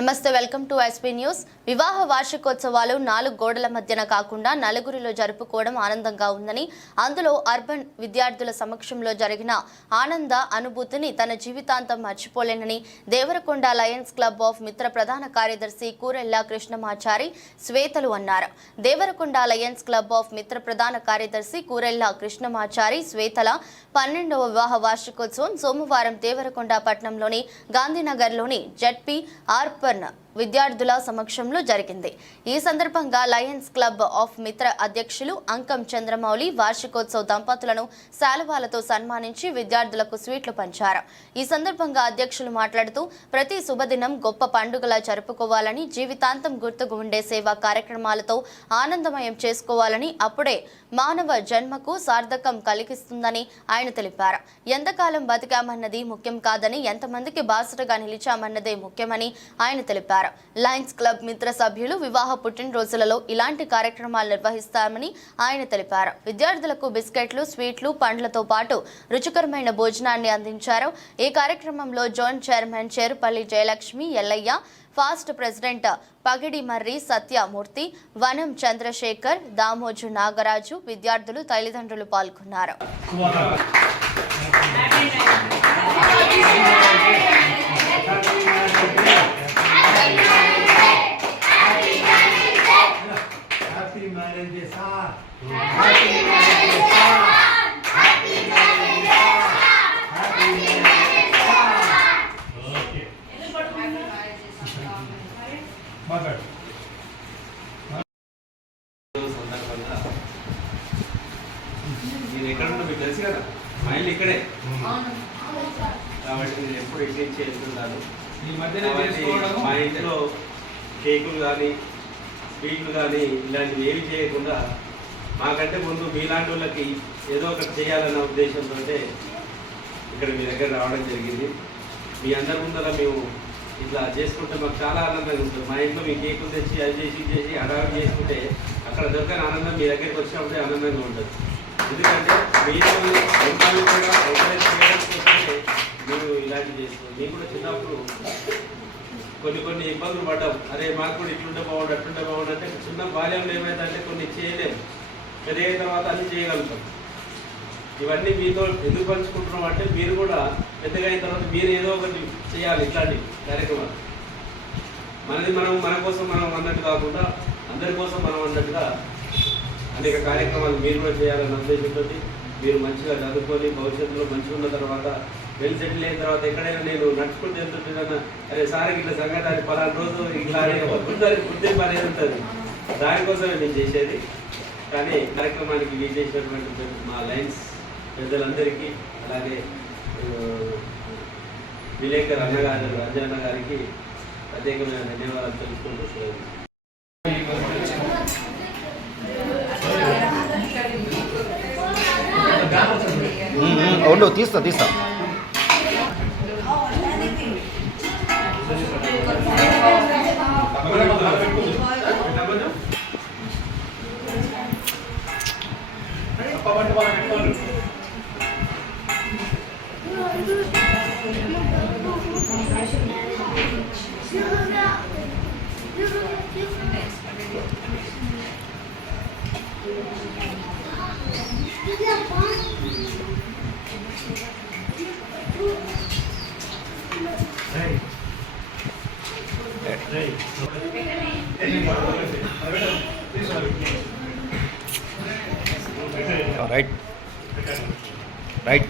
నమస్తే, welcome to SP news. వివాహ వార్షికోత్సవాలు 4 గోడల మధ్యన కాకుండా నలుగురిలో జరుపుకోవడం ఆనందంగా ఉందని, అందులో అర్బన్ విద్యార్థుల సమక్షంలో జరిగిన ఆనంద అనుభూతిని తన జీవితాంతం మర్చిపోలేనని దేవరకొండ లయన్స్ క్లబ్ ఆఫ్ మిత్ర ప్రధాన కార్యదర్శి కూరెళ్ల కృష్ణమాచారి శ్వేతలు అన్నారు. దేవరకొండ లయన్స్ క్లబ్ ఆఫ్ మిత్ర ప్రధాన కార్యదర్శి కూరెళ్ల కృష్ణమాచారి శ్వేతల 12వ వివాహ వార్షికోత్సవం సోమవారం దేవరకొండ పట్టణంలోని గాంధీనగర్లోని జెడ్పీ ఆర్పన్ విద్యార్థుల సమక్షంలో జరిగింది. ఈ సందర్భంగా లయన్స్ క్లబ్ ఆఫ్ మిత్ర అధ్యక్షులు అంకం చంద్రమౌళి వార్షికోత్సవ దంపతులను శాలువాలతో సన్మానించి విద్యార్థులకు స్వీట్లు పంచారు. ఈ సందర్భంగా అధ్యక్షులు మాట్లాడుతూ ప్రతి శుభదినం గొప్ప పండుగలా జరుపుకోవాలని, జీవితాంతం గుర్తుకు ఉండే సేవా కార్యక్రమాలతో ఆనందమయం చేసుకోవాలని, అప్పుడే మానవ జన్మకు సార్థకం కలిగిస్తుందని ఆయన తెలిపారు. ఎంతకాలం బతికామన్నది ముఖ్యం కాదని, ఎంతమందికి బాసటగా నిలిచామన్నదే ముఖ్యమని ఆయన తెలిపారు. లయన్స్ క్లబ్ మిత్ర సభ్యులు వివాహ పుట్టినరోజులలో ఇలాంటి కార్యక్రమాలు నిర్వహిస్తామని ఆయన తెలిపారు. విద్యార్థులకు బిస్కెట్లు, స్వీట్లు, పండ్లతో పాటు రుచికరమైన భోజనాన్ని అందించారు. ఈ కార్యక్రమంలో zone chairman Cherupalli Jayalakshmi, Ellaiah, past president Pagidi Marri Satyamurthy, Vanam Chandrashekar, Damoju Nagaraju, విద్యార్థులు, తల్లిదండ్రులు పాల్గొన్నారు. నేను ఎక్కడ ఉన్నా మీకు తెలుసు కదా, మా ఇల్లు ఇక్కడే కాబట్టి నేను ఎప్పుడు ఇక్కడి నుంచి వెళ్తుంటాను. మా ఇంట్లో కేకులు కానీ స్వీట్లు కానీ ఇలాంటివి ఏవి చేయకుండా మాకంటే ముందు మీలాంటి వాళ్ళకి ఏదో ఒకటి చేయాలన్న ఉద్దేశంతో ఇక్కడ మీ దగ్గర రావడం జరిగింది. మీ అందరి ముందర మేము ఇట్లా చేసుకుంటే మాకు చాలా ఆనందంగా ఉంటుంది. మా ఇంట్లో మీ కేకులు తెచ్చి అది చేసి అడావిడి చేసుకుంటే అక్కడ దొరకని ఆనందం మీ దగ్గరికి వచ్చినప్పుడే ఆనందంగా ఉంటుంది. ఎందుకంటే మీరు కూడా మీరు ఇలాంటివి చేస్తున్నాం. మేము కూడా చిన్నప్పుడు కొన్ని ఇబ్బందులు పడ్డాం. అరే మాకు కూడా ఇట్లుంటే బాగుండు, అట్లుంటే బాగుండు అంటే చిన్న బాల్యంలో ఏమైందంటే కొన్ని చేయలేము, పెరిగిన తర్వాత అన్ని చేయగలుగుతాం. ఇవన్నీ మీతో ఎందుకు పంచుకుంటున్నాం అంటే మీరు కూడా పెద్దగా అయిన తర్వాత మీరు ఏదో ఒకటి చేయాలి. ఇట్లాంటి కార్యక్రమాలు మన కోసం మనం అన్నట్టు కాకుండా అందరి కోసం మనం అన్నట్టుగా అనేక కార్యక్రమాలు మీరు కూడా చేయాలని ఉద్దేశంతో మీరు మంచిగా చదువుకొని భవిష్యత్తులో మంచిగా ఉన్న తర్వాత వెల్ సెటిల్ అయిన తర్వాత ఎక్కడైనా నేను నడుచుకుంటూ వెళ్తుంటున్నా, అరే సార్ ఇట్లా సంగతి అని పలానా రోజు ఇట్లా గుర్తింపు అనేది ఉంటుంది. దానికోసమే నేను చేసేది. కానీ కార్యక్రమానికి వీలు చేసినటువంటి మా లయన్స్ పెద్దలందరికీ, అలాగే విలేకర్ అన్నగారు రంజన్న గారికి ప్రత్యేకమైన ధన్యవాదాలు తెలుసుకుంటూ తీస్తా రైట్